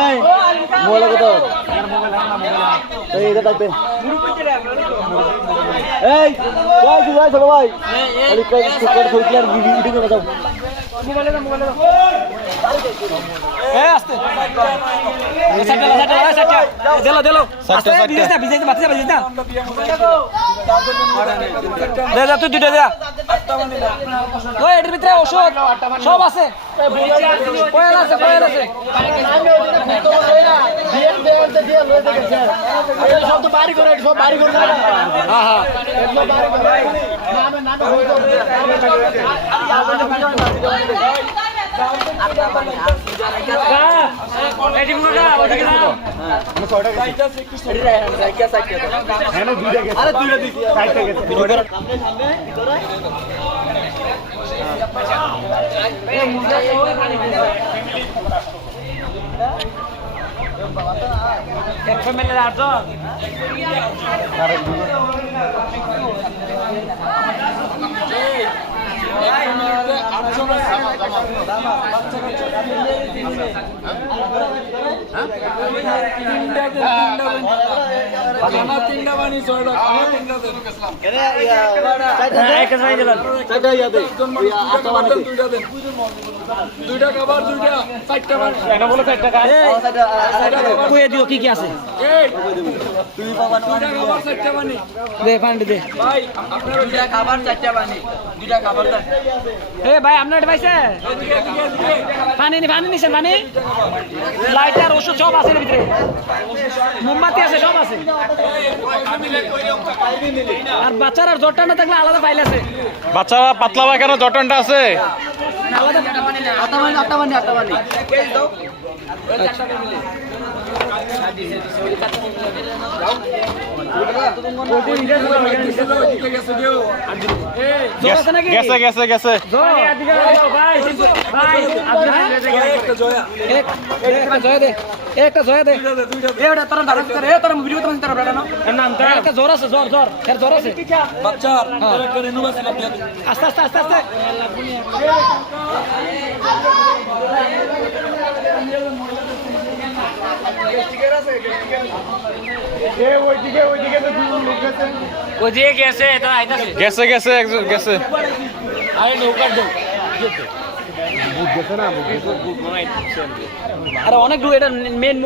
এই মোবাইল কত এই এটা থাকবে এই ভাই ভাই চলো ভাই আরে কই সুপার সুইটার ভিডিও করে দাও মোবাইলে দাও এই আস্তে সাইডে দিলো আস্তে ভিজে না দে যা তুই দুটো দে ওই এর ভিতরে ওষুধ সব আছে কয়েল আছে সব তো বাড়ি করে সব বাড়ি করে হ্যাঁ হ্যাঁ এগুলো বাড়ি করে নামে হইতো এটি মুগা ওদিকে না আমি 6 টাকা এটি সাইকেল হ্যাঁ না দুইটা গেছে আরে দুইটা দিছি সাইকেল গেছে ভিডিও করে সামনে ভিতরে এই মুগা ওই পানি এক ফ্যামিলি আছো আরে কি কি আছে ভাই আপনার পাইছে পানি নিছেন পানি লাইটার ওষুধ সব আছে ভিতরে মোমবাতি আছে সব আছে আর বাচ্চারা জ্বর ঠান্ডা থাকলে আলাদা ফাইল আছে বাচ্চারা পাতলা পায়খানা জ্বর ঠান্ডা আছে আলাদা আটটা বানি গেছে একটা জয়া দে এটা তোর ধারণ করে তোর ভিডিও তোর তোর বেটা না নাম তো একটা জ্বর আছে জ্বর এর জ্বর আছে বাচ্চা একটা রেনুভেশন আস্তে ওইদিকে গেছে এটা আইতাছে গেছে আরে নৌকার দো বুট গেছে না আরে অনেক দূর এটা মেন